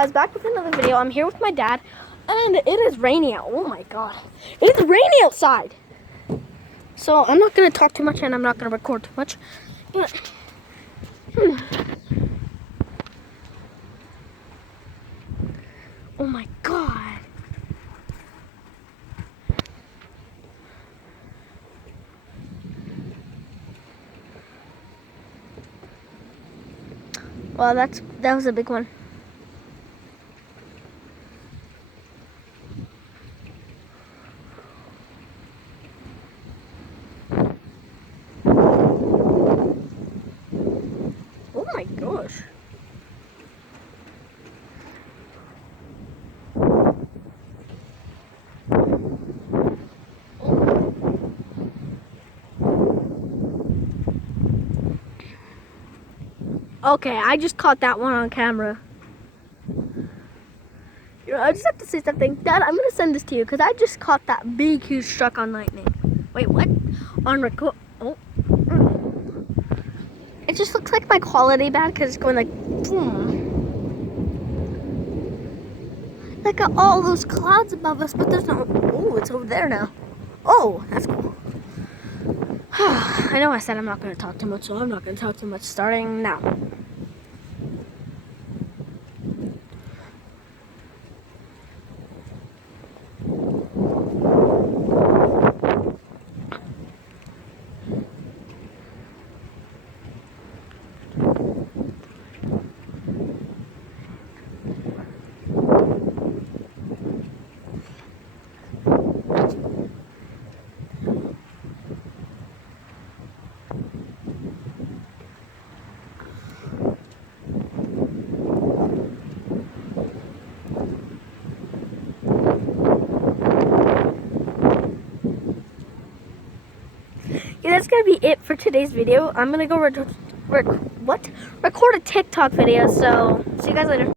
Guys, back with another video. I'm here with my dad, and it is raining out. Oh my god, it's raining outside. So I'm not gonna talk too much, and I'm not gonna record too much. But oh my god. Well, that was a big one. Oh my gosh. Okay, I just caught that one on camera. You know, I just have to say something. Dad, I'm gonna send this to you because I just caught that big, huge struck on lightning. Wait, what? On record? Oh. It just looks like my quality bad because it's going like boom. Like all those clouds above us, but there's no. Oh, it's over there now. Oh, that's cool. I know I said I'm not going to talk too much, so I'm not going to talk too much starting now. Yeah, that's gonna be it for today's video. I'm gonna go record a TikTok video, so see you guys later.